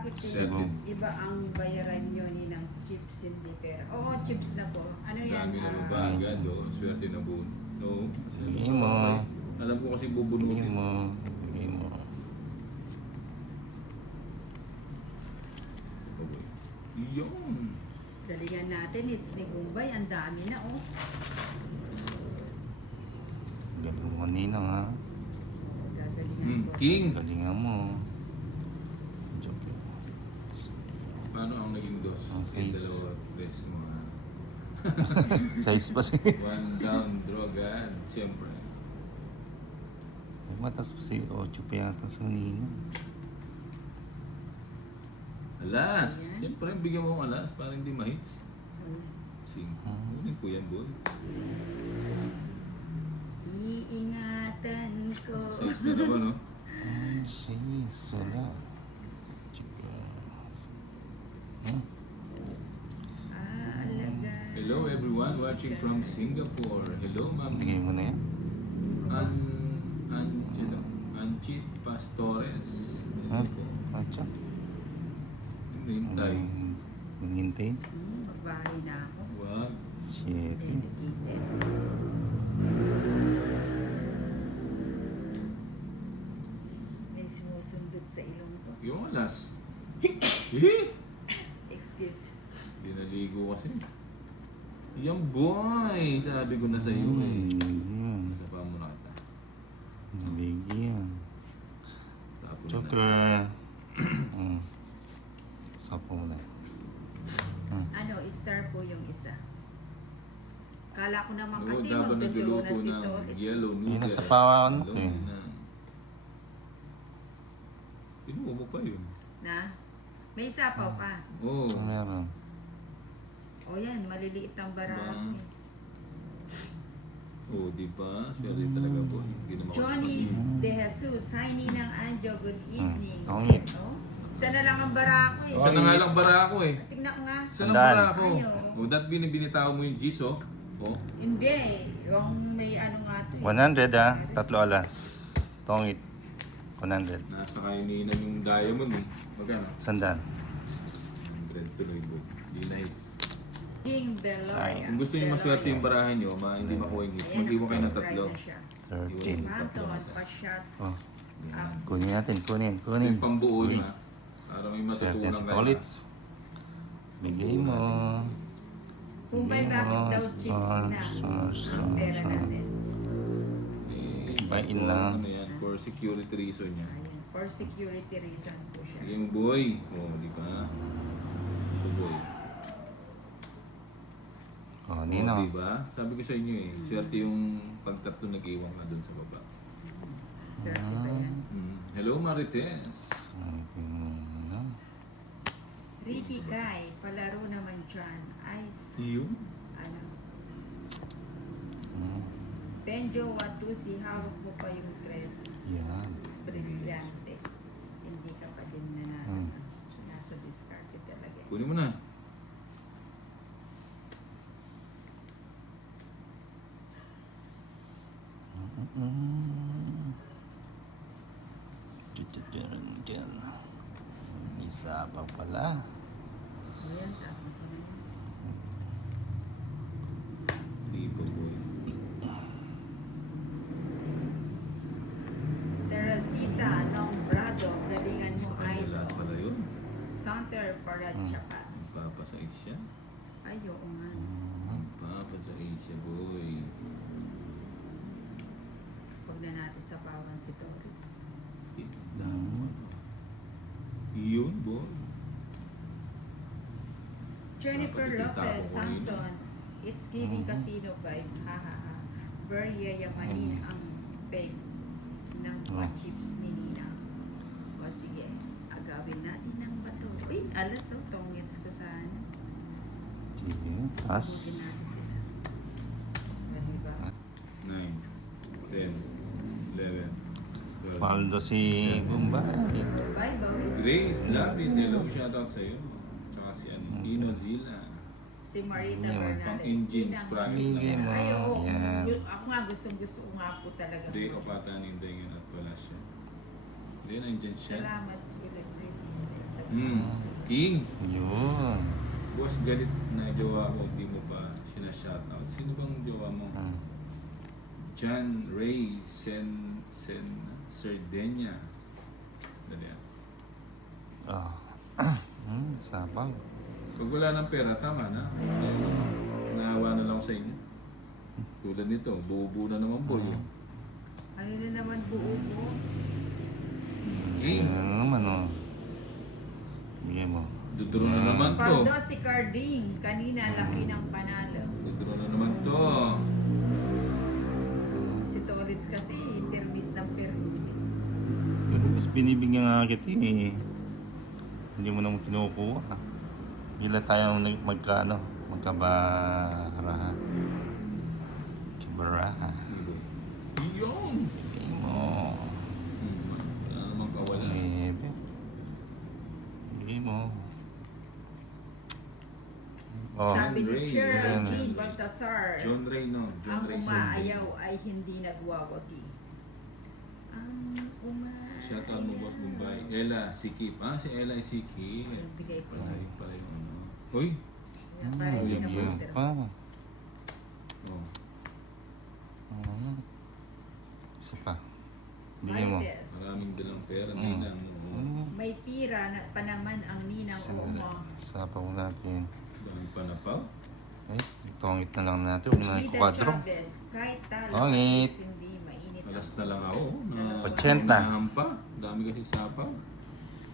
bakit iba ang bayaran nyo ni ng chips hindi pera? Oo, chips na po. Ano yan? Dami na magagad, oh. Swerte na buo. No? Bigay mo. Alam ko kasi Bigay bubunutin. mo. Bigay mo. Yun. Galingan natin, it's ni Gumbay. Ang dami na, oh. Galing mo, Ninang, ha? Gagalingan ko. King! Galingan mo. Joke lang. Paano ang naging dos? Ang Yung face. dalawa, press mo, ha? Size pa si... One down, draw agad. Siyempre. Matas pa si Ocho pa yata sa Ninang. Alas! Ayan. Siyempre, bigyan mo ang alas para hindi ma-hits. Sing. Kunin ko yan, boy. Iingatan ko. Size na naman, no? Ay, sis. Wala. Chika. Alaga. Hello everyone watching from Singapore. Hello, ma'am. Bigay mo na yan. Anchit Pastores. Ha? Hello po. Pacha. Hintay. Maghintay. Magbahay na ako. Wag. Shit. Dedicated. May sumusundot sa ilong ko. Yung alas. Eh! Excuse. Dinaligo kasi. Yung boy! Sabi ko na sa iyo eh. Bigyan. Sa pa mo na kita. Bigyan. Tapos na. Joker. Sapo mo na. Ano, star po yung isa. Kala ko naman Oo, kasi dapat magtuturo nagluluto na si ng Tolitz. yellow Yun, noodles. nasa pawan ko Yellow eh. na. Pinuha mo pa yun. Na? May sapaw pa. Oo. Ano meron? O yan, maliliit ang barako. Ba? Oo, di ba? Swerte talaga po. Hindi na Johnny makapag- De Jesus, hi Ninang Anjo, good evening. Tongit. Oh, isa na lang ang barako eh. Isa na nga lang bara ako eh. Tingnan ko nga. Isa lang Sandal. bara ako. Ayaw. O, that binibinitaw mo yung G's, oh. Oh. Hindi, yung may ano nga to eh. 100 ha. Tatlo alas. Tongit. 100. Nasa kaininan yung diamond eh. Magkano? Sandan. 100 tuloy boy. Di na hits. King Beloya. Kung gusto niyo maswerte yung barahan nyo, hindi makuha yung hits, mag-iwan kayo ng tatlo. 13. Manton, pa-shot. Oh. Up. Kunin natin. Kunin. Yung pambuo Uy. yun ha. Para may Swerte matutunan si kayo. Tolitz. Bigay mo. Kumbay, Bigay bakit mo. daw chips na ang pera natin? Bain lang. Ano yan, for security reason niya. Ayun, for security reason po siya. Yung boy. Oh, di ba? Ito boy. Oh, Oh, Nino. di ba? Sabi ko sa inyo eh, swerte yung pagtatlo nag-iwan ka dun sa baba. Swerte ba yan? Hello Marites. Ricky Kai, palaro naman dyan. Ice, Yun. ano? Benjo Watusi, hawak mo pa yung dress. Yan. Brilyante. Hindi ka pa din nanalo. Nasa discarte talaga. Kunin mo na. Diyan. Isa pa pala. Ayan, tapos ka na yan. Di pa boy. Teresita Nombrado, galingan mo Wala idol. pala yun. Santer Parachapa. Papasait siya. Ay, oo nga. Papasait siya boy. Huwag na natin sa pawan si Torres. Yun boy. Jennifer Dapat Lopez, ititako ko Samson. It's giving casino vibe. Ha ha ha. Very yayamanin ang bag ng chips ni Nina. O sige, agawin natin ng bato. Uy, alas o, tongits ko sana. Tas. Buti natin sila. O, diba? 9, 10, 11, 12. Paldo si Bombay. Bye, Bowie. Grace Lapid, hello, shoutout sa'yo. Tsaka si Ino Zila. Si Marita Yan, Bernales. pang-engines, Inang practice Marita. mo. Ay, oo. Yan. Ako nga, gustong-gusto ko nga po talaga. Day of ata ni Dengen at wala siya. Hindi, nandyan siya. Salamat, Electric. Sa King. Yun. Boss, galit na jowa mo, hindi mo pa sinashoutout. Sino bang jowa mo? John Ray Sardenya. Dali yan. Ah. Sabang. Pag wala ng pera, tama na. Naawa na lang ako sa inyo. Tulad nito, buo-buo na naman po yun. Ano na naman buo mo? King. Ano naman oh. Bigay mo. Dudro na naman to. Paldo si Carding. Kanina, laki ng panalo. Dudro na naman to. Si Tolitz kasi, permis ng permis. Pero mas binibigyan nga kita eh. Hindi mo naman kinukuha. Bila tayong magkabaraha. Kabaraha. Yung! Bigay mo. Wala namang kawala. Pwede. Bigay mo. Oh. Sabi ni Ray. Cheryl Yan. K. Baltasar, John Ray, no? John ang Ray umaayaw ay hindi nagwawagi. Ang Shout out mo, Boss Bombay. Ella, Sikip. Ah, si Ella ay Sikip. Bigay ko Pala na. yun pala yung ano. Uy! Yan, para hindi ka Bigyan filter. pa. Oh. Isa pa. Bigay mo. Marites. Maraming dalang pera. Ninang. Oh. May pira na pa naman ang ninang umo. Sapaw natin. Daming panapaw. Eh, tongit na lang natin. Huwag na Lida kwadro. Chavez, kahit talo Pangit. hindi mainit Alas ang na lang ako. Na, 80. Nahampa. Dami kasi sapaw.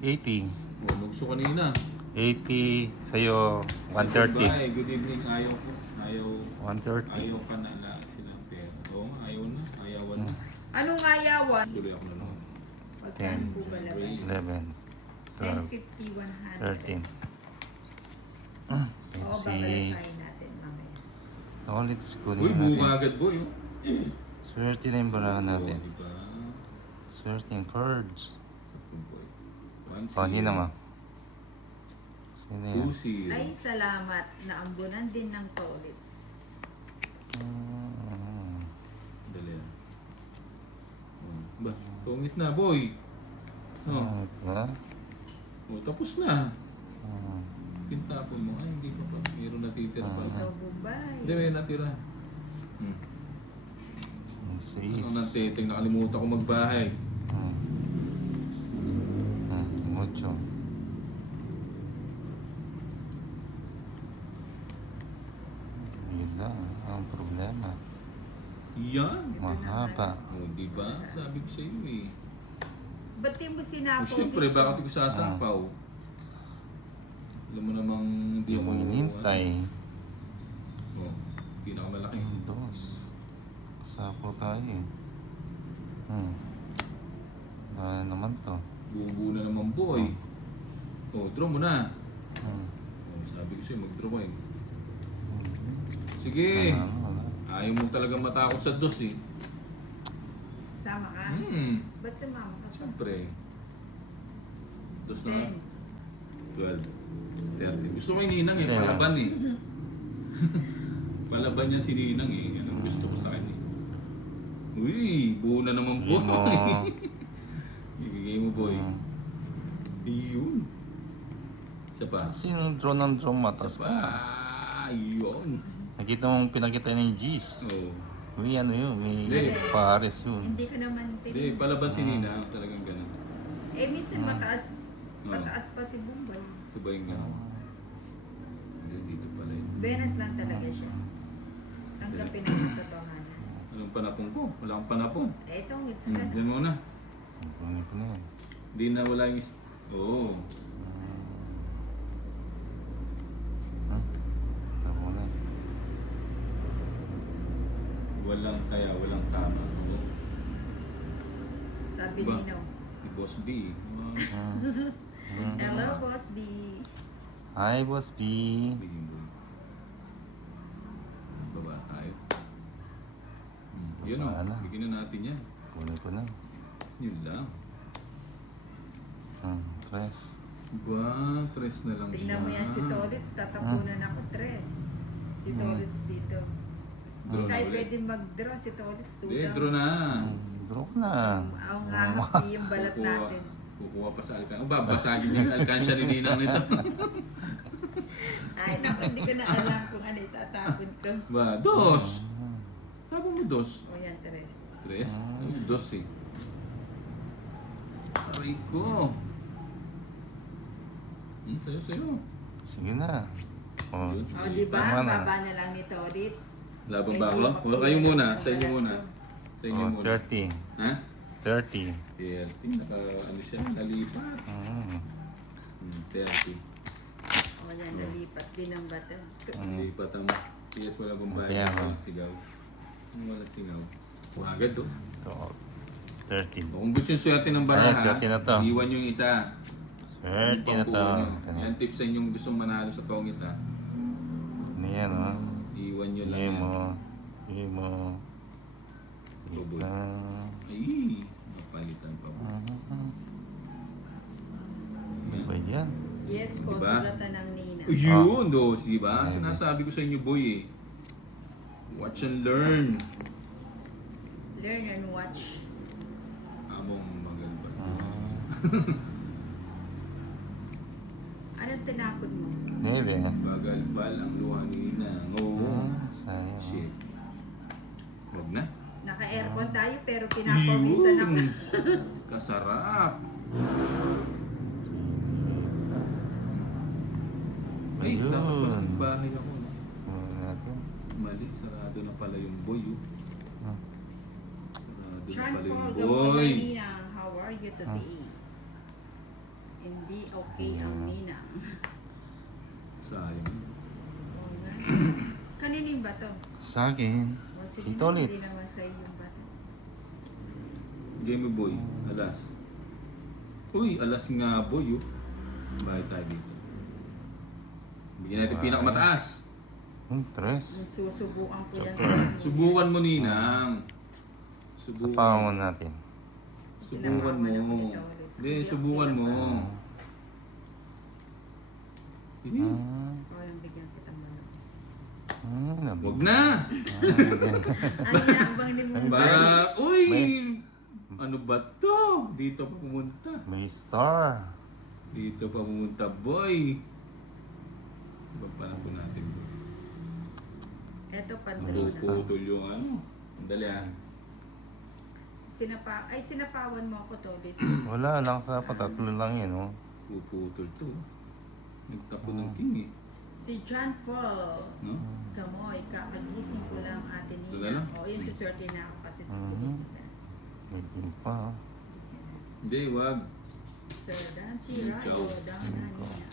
80. Bumugso kanina. 80 sa'yo. 130. Goodbye. Good evening. Ayaw ko. 130. Ayaw ka na lang silang pera. Oo nga, ayaw na. Ayawan na. Anong ayawan? Tuloy ako na naman. Pagkaan po ba laban? 11. 12. 10, 50, 100. 13. Oo, Let's see. babalasahin natin mamaya. Oh, let's go Uy, din buka natin. agad boy. Oh. Swerte na yung barahan natin. Oo, diba? Swerte yung cards. Sakto, boy. Oh, hindi naman. Sino yan? 2-0. Ay, salamat. Naambunan din ng Tolitz. Dali yan. Oh. Ba, tungit na boy. Oh. Diba? Oh, tapos na. Ah. Pintapon mo. Ay, hindi pa pa. Mayroon natitira pa. Ikaw, Bombay. Hindi, may natira. Yung Ako 6. nang teteng, nakalimutan ko magbahay. Mucho. Yun lang ang problema. Yan. Mahaba. Oh, di ba? Sabi ko sa iyo eh. Ba't di mo Oh, sinapaw syempre, bakit ko sasapaw? Alam mo namang hindi Hindi ako... mo inintay. Oh, pinakamalaki. Yung dos. Sapo tayo eh. Wala naman to. Bubu na naman boy. Oh, draw mo na. Hmm. Oh, sabi ko sa'yo, mag-draw ka eh. Sige. Wala. Ayaw mo talaga matakot sa dos eh. Sama ka? Ba't sumama ka pa? Siyempre. Dos na. 10. 12. 30. Gusto ko yung ninang eh. Yeah. Palaban eh. Palaban niya si ninang eh. Yan ang gusto ko sa kanya. Uy, buo na naman po. Mo. Ibigay mo boy. Iyon. Isa pa. Sino draw ng draw Isa matas pa. ka? Iyon. Nakita mong pinakita ng G's. Oh. May ano yun, may Hindi. pares yun. Hindi ka naman Hindi, palaban si Nina. Talagang ganun. Eh, minsan mataas. Oh. Mataas pa si Bombay. Ito ba yung ganun? Hindi, dito pala yun. Venus lang talaga siya. Tanggapin ang katotohanan. Anong panapon ko? Wala akong panapon. Eh, itong hits ka na. Diyan mo na. Ano ko na yan? Hindi na wala yung... Oo. Ako na. Walang kaya, walang tama. Oo. Sabi Ba? Nino. Ni Boss B. Hello, Boss B. Hi, Boss B. Bigyan boy. Baba tayo. Yun o. Baba na. Bigyan na natin yan. Kunin ko na. Yun lang. Tres. Ba, tres na lang Tingnan mo yan si Tolitz. Tatapunan ako 3. Si Tolitz dito. Draw Hindi na tayo ulit. pwede mag-draw si Tolitz. Hindi, draw na. Draw ko na. Oo nga, kasi yung balat Kukuha. natin. Kukuha pa sa alkansya. O, babasagin niya yung alkansya ni Ninang nito. Ay, naku, hindi ko na alam kung ano itatapon ko. Ba, dos. Tapon mo dos. O yan, Tres. Tres? Ay, dos eh. Aray ko. Sa'yo. Sige na. Oh. Yun. O, di ba? Tama na. Baba na lang ni Tolitz. Laban ba ako? O, kayo muna. Sa inyo muna. Sa inyo Oh, muna. 30. Ha? 30. 30. Ano siya? Nalipat. 30. O yan, nalipat din ang bata. Nalipat ang tiyat wala bang Kaya bayan. nga. Walang sigaw. Walang sigaw. Agad to. So, 30. Kung gusto yung swerte ng baraha, Ayan, swerte na to. iwan yung isa. 30 na to. Yan tips sa inyong gustong manalo sa tongit ha. Ano yan, oh. Iwan nyo lang Game yan. mo. Game mo. Tubod. Na. Ay, napalitan pa po. Ano ba yan? Yes po, Diba? sugatan ng Nina. Yun, dos, di ba? Ayun. Sinasabi ko sa inyo, boy eh. Watch and learn. Learn and watch. Among maganda. Anong tinapon mo? Nebe. Bagal-bal ang luha ni Ninang. Oo. Sayang. Shit. Huwag na. Naka-aircon tayo pero pinapawisan ako. Yun. Kasarap. Ay, Ayun. dapat pala may bahay ako. No? Ano natin? Mali, sarado na pala yung boy. Oh. Ah. Sarado na Sean pala yung Paul, boy. Nina, how are you today? Hindi okay ang Nina. Sayang. Oo nga. Kaninin ba to? Sa akin. O sige Ito na, ulit. hindi naman sa yung bato. Game boy, alas. Uy, alas nga boy. Oh. Bakit tayo dito? Bigyan natin pinakamataas. 3. Susubukan ko yan. Subukan mo, Ninang. Sa Subukan. pangamon natin. Subukan mo. Hindi, subukan mo. Hindi. O yung bigyan kita mo. Huwag na! Ay, nakabang ni mo. Ba? Uy! Ano ba to? Dito pa pumunta. May star. Dito pa pumunta, boy. Ibang panahon po natin, boy. Eto, pandrusa. Napuputol yung ano. Andali ah. Sinapawan mo ako to, Litz. Wala lang sa patatlo lang yun, oh. Puputol to. Nagtapo ng king eh. Si John Paul. No? Kamoy, kakagising ko lang ate Ito na Nina. lang? O, yun, suswerte na ako kasi Mhm. May din pa, oh. Hindi, wag. Sir Danchi, Ciao. Rayo, down na Nina.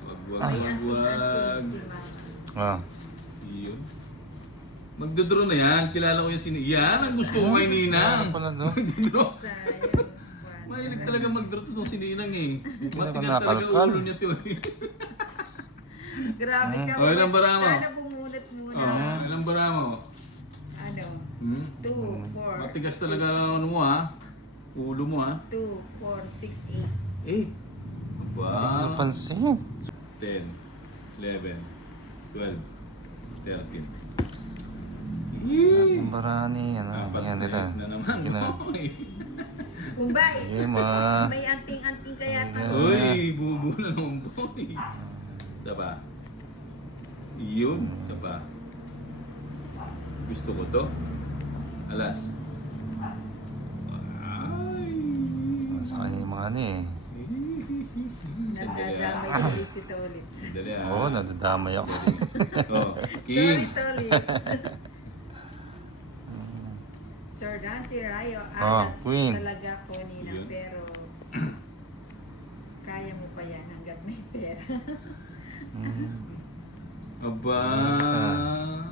Wag, wag, May wag, wag. anting-anting si Mama. Ah. Iyon. Magdodraw na yan. Kilala ko yan si Yan ang gusto ko kay Ninang. Ano pala doon? Magdodraw. Sayang. Mahilig talaga magdraw to si Ninang eh. Hindi Matigas ako talaga nakalkal. ulo niya to eh. Grabe ka. Oh, ilang bara mo? Sana bumunot muna. Oh, ilang bara mo? Ano? Hmm? 2, 4. Matigas talaga ano mo ha. Ulo mo ha. 2, 4, 6, 8. Eh. Ba? Napansin. 10, 11, 12, 13. Ang barani, ano. Apat Yan na nila. na naman. Gina- Kumbay! Eh, ma. May anting-anting kaya Ayan. Uy, bubu na naman boy. Isa pa. Yun, isa pa. Gusto ko to. Alas. Ay. Sa kanya yung mga ano eh. Nagdadamay ulit si Tolitz. Dali ah. Oo, nadadamay ako. Oh, Sorry, King. Tolitz. Sir Dante Rayo, Ah, alat Queen. talaga po Nina, Yun. pero kaya mo pa yan hanggat may pera. Aba.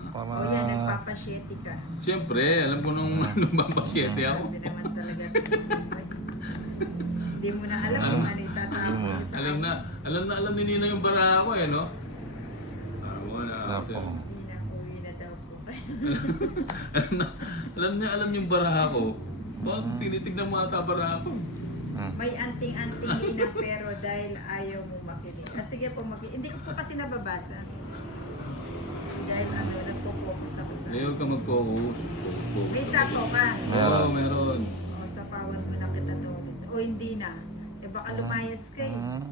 Para... O yan, nagpapasyete ka. Siyempre, alam ko nung papasyete ako. Hindi naman talaga ito sa buhay. Hindi mo na alam kung ano itatapon mo sa Alam ni Nina yung bara ko eh, no? Wala. Tapo. Nina, uwi na daw po. alam yung baraha ko. Bakit tinitignan mo ata baraha ko? May anting-anting Nina pero dahil ayaw mo makinig. Sige po, hindi ko po kasi nababasa. Dahil nagpo-focus ako sa... Ngayon ka mag-focus. May sapo ka. Meron. Oo, meron. O, sapawan mo na kita to. O hindi na. Eh baka lumayas ka eh. Ah.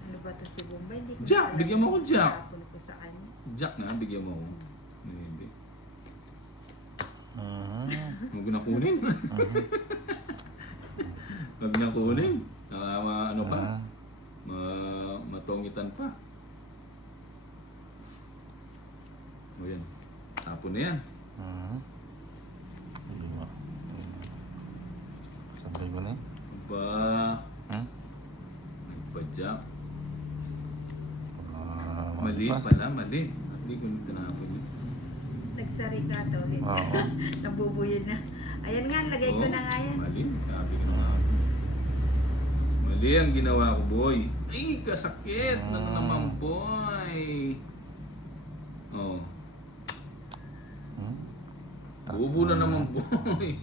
Ano ba to si Bombay? Hindi ko Jack, alam. bigyan mo ako, Jack. Tapon ko sa kanya. Jack na, bigyan mo ako. Hindi. Ah. Huwag na kunin. Huwag na kunin. Ano pa? Ah. Matongitan pa. O yan. Tapon na yan. Ah. Lima. Sabay ko na. Ba, Hmm? nagpa-jack. Ah, Mali pa. pala, mali. Hindi ko tinapon yun. Nagsari ka to ulit. Oo. Nabubuyan na. Ayan nga, lagay ko Oo, na nga yan. Mali, sabi ko na nga. Mali ang ginawa ko, boy. Ay, kasakit na naman, boy. Oh, Hmm? bubo na naman, boy.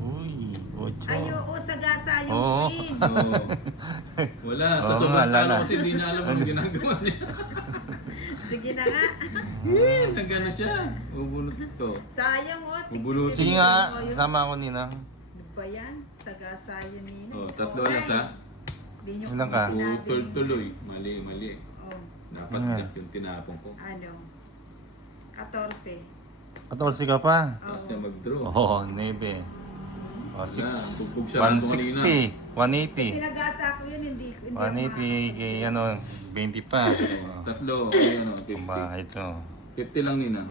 Uy, ocho. Ay, oo, sagasa yung Oo. queen. Oh. Wala, sa Oo, sobrang wala talo na. kasi di niya alam ang ginagawa niya. Sige na nga. Nagano siya. Bubunot to. Sayang o. Bubulusin. Sige nga, sama ako nina. Ano ba yan? Sagasa yun nina. Oh, tatlo alas ha. Hindi nyo Ilan kasi ka? sinabi. Tuloy. Mali. Oh, Dapat Nga. jack yung tinapon ko. ano? 14. 14 ka pa. Tapos niya mag-draw. Oo, 9. Oh, Wala, 6. bugbog siya lang ko 160. 180. Sinagasa ko yun, hindi. 180 kay ano, 20 pa. Tatlo. Ay, ano, 50. Ba, ito. 50 lang nina.